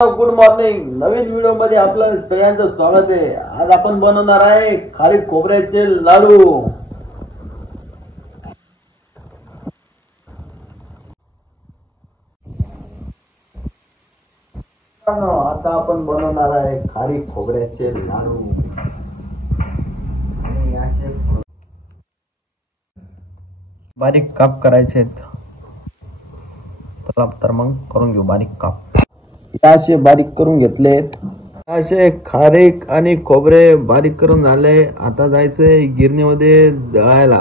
Good morning. नवीन video मध्ये आपलं सगळ्यांचं स्वागत आहे. आज आपण बनवणार आहे खारी खोबऱ्याचे लाडू. आता आपण बनवणार आहे खारी खोबऱ्याचे लाडू. आणि असे बारीक काप करायचे आहेत. तर मग करून घेऊ बारीक काप. असे बारीक करून घेतलेत. असे खारीक आणि खोबरे बारीक करून झाले. आता जायचंय गिरणीमध्ये दळायला.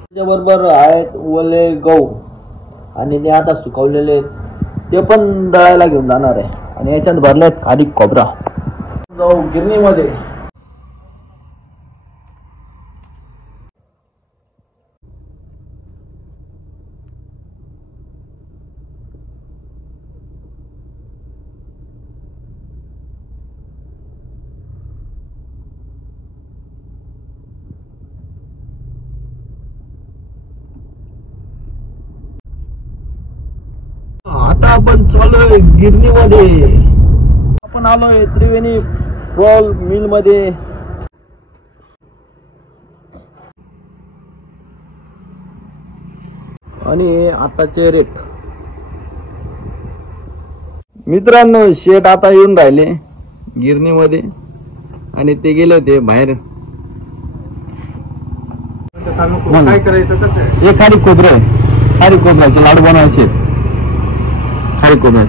त्याच्याबरोबर आहेत ओले गहू आणि ते आता सुकवलेले ते पण दळायला घेऊन जाणार आहे. आणि याच्यात भरलेत खारीक खोबरा. जाऊ गिरणीमध्ये. आता आपण चालूय गिरणीमध्ये. आपण आलोय त्रिवेणी रोल मिल मध्ये. आणि आताचे रेट मित्रांनो, शेट आता येऊन राहिले गिरणीमध्ये आणि ते गेले होते बाहेर. काय करायचं कसं? हे खारी खोबऱ्याचे लाडू बनवायचे. खारी खोबऱ्या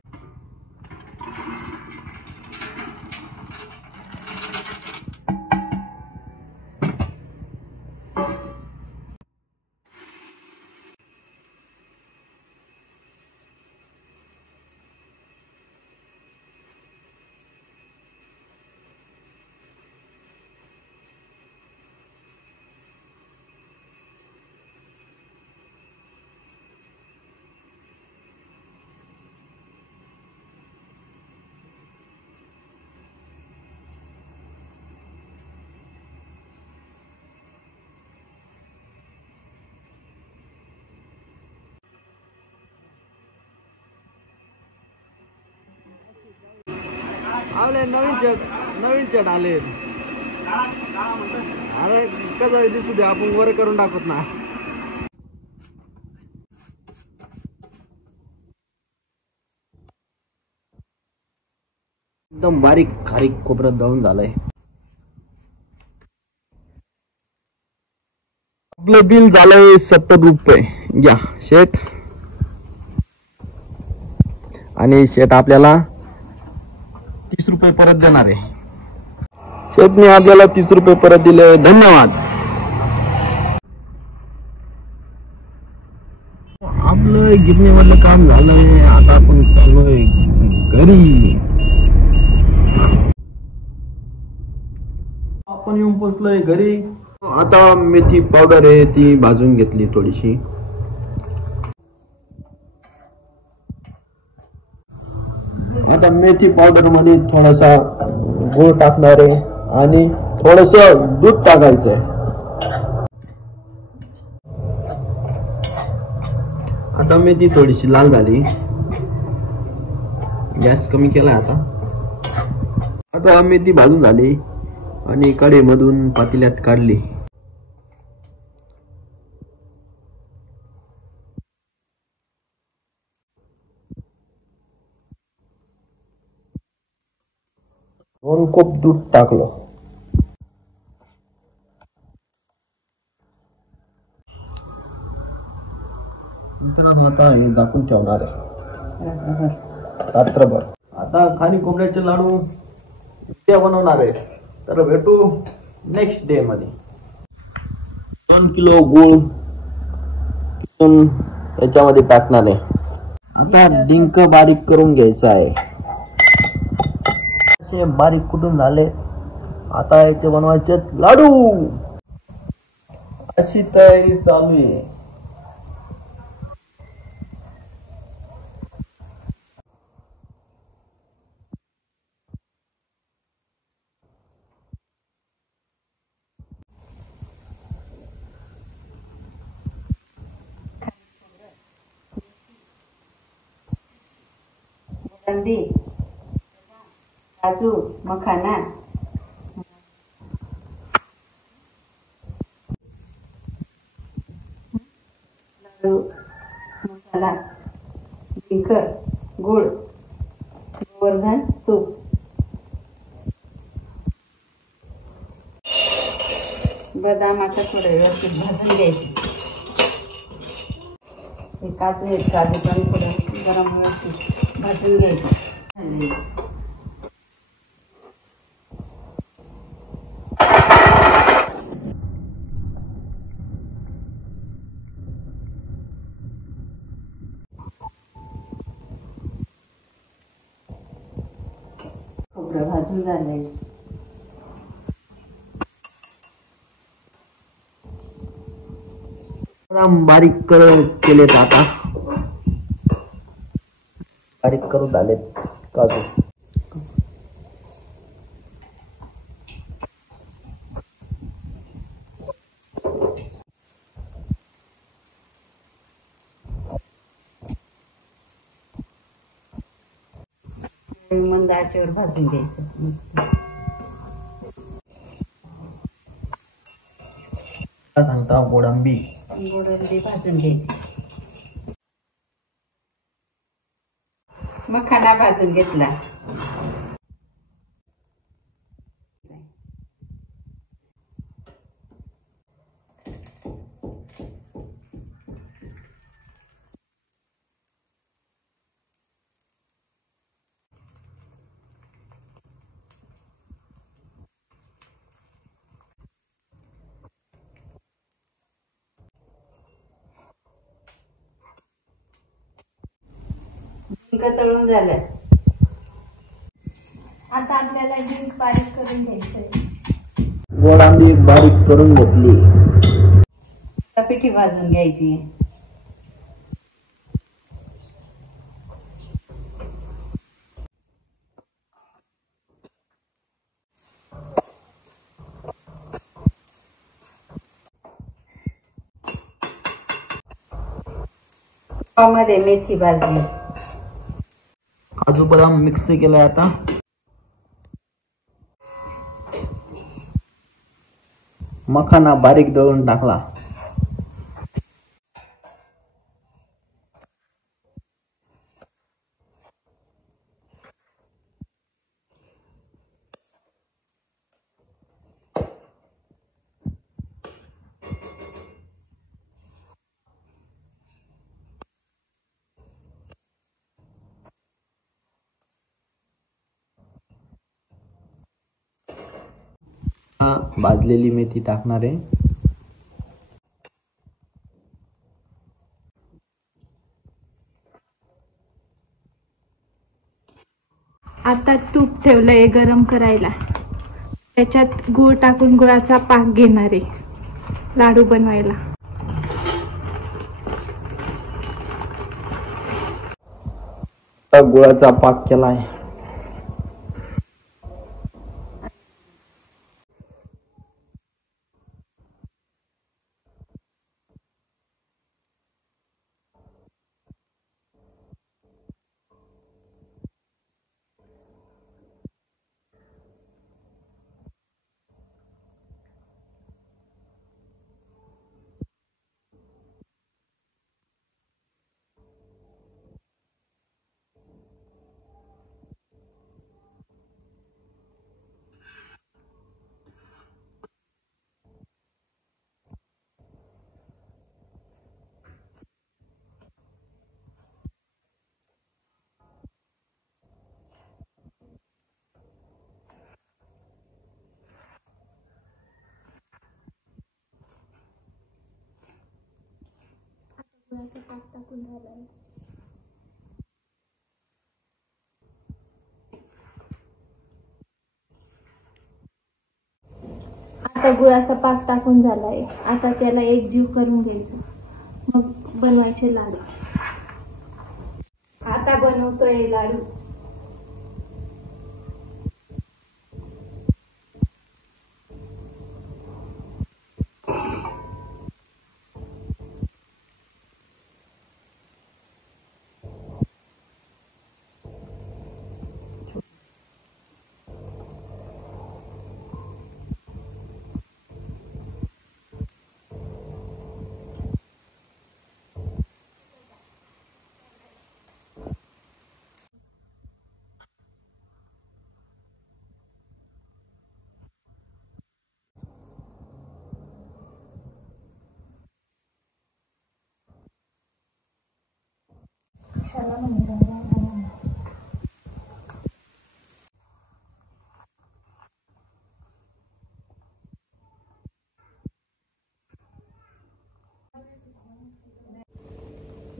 आले. नवीन चट आले. अरे कसं दिसू दे, आपण वर करून टाकत ना. एकदम बारीक खारीक खोबरं दळून झालंय. आपलं बिल झालंय 70 रुपये. घ्या शेठ. आणि शेठ आपल्याला 30 रुपये परत देणार आहे. शेठने आपल्याला 30 रुपये परत दिले. धन्यवाद. आपलं गिरणीमधलं काम झालंय. आता आपण चाललोय घरी. आपण येऊन पोचलोय घरी. आता मेथी पावडर आहे ती भाजून घेतली थोडीशी. आता मेथी पावडर मध्ये थोडासा गूळ टाकणार आहे आणि थोडस दूध टाकायचंय. आता मेथी थोडीशी लाल झाली. गॅस कमी केलाय. आता मेथी भाजून झाली आणि कढईमधून पातेल्यात काढली. दोन कप दूध टाकलं. आता हे झाकून ठेवणार आहे रात्रभर. आता खारी खोबऱ्याचे लाडू उद्या बनवणार आहे. तर भेटू नेक्स्ट डे मध्ये. 2 किलो गूळ किसून त्याच्यामध्ये टाकणार आहे. आता डिंक बारीक करून घ्यायचा आहे. बारीक कुठून झाले. आता याचे बनवायचे लाडू. अशी तयारी चालू आहे. कोथिंबीर काजू, मखाना, लाडू, मसाला, डिंक, गुळ, गोवर्धन, तूप. बदाम आता थोडे व्यवस्थित भाजून घ्यायचे. हे काजू आहेत, काजू पण थोडं गरम व्यवस्थित भाजून घ्यायचे. खोबरं भाजून झालंय. बारीक केलेत, आता बारीक करून झालेत काजू. मंद आचेवर भाजून घ्यायचं. सांगता गोडंबी भाजून घ्यायची. मखाना भाजून घेतला. तळून झालं. आता आपल्याला ज्यूस बारीक करून घ्यायचंय. गोडंबी बारीक करून घेतली. पिठी भाजून घ्यायची. मध्ये मेथी भाजली. काजू बदाम मिक्स केलाय. आता मखाना बारीक दळून टाकला. भाजलेली मेथी टाकणार आहे. आता तूप ठेवलंय गरम करायला. त्याच्यात गूळ टाकून गुळाचा पाक घेणार आहे लाडू बनवायला. गुळाचा पाक केलाय. गुळाचा पाक टाकून झालाय. आता गुळाचा पाक टाकून झालाय. आता त्याला एक जीव करून घ्यायचा, मग बनवायचे लाडू. आता बनवतोय लाडू.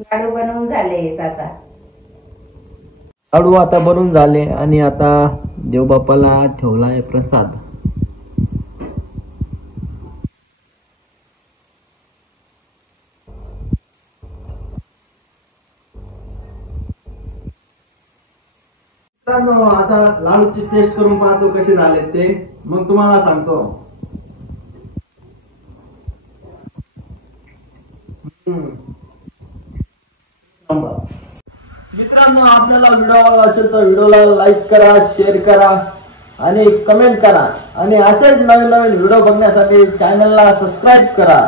लाडू बनवून झाले आता. लाडू आता बनवून झाले आणि आता देवबापाला ठेवलाय प्रसाद. आता लाडूची टेस्ट करून पाहतो कसे झाले ते, मग तुम्हाला सांगतो. मित्रांनो, आपल्याला व्हिडिओ आवडला असेल तर व्हिडिओला लाईक करा, शेअर करा आणि कमेंट करा आणि असेच नवीन नवीन व्हिडिओ बघण्यासाठी चॅनलला सबस्क्राईब करा.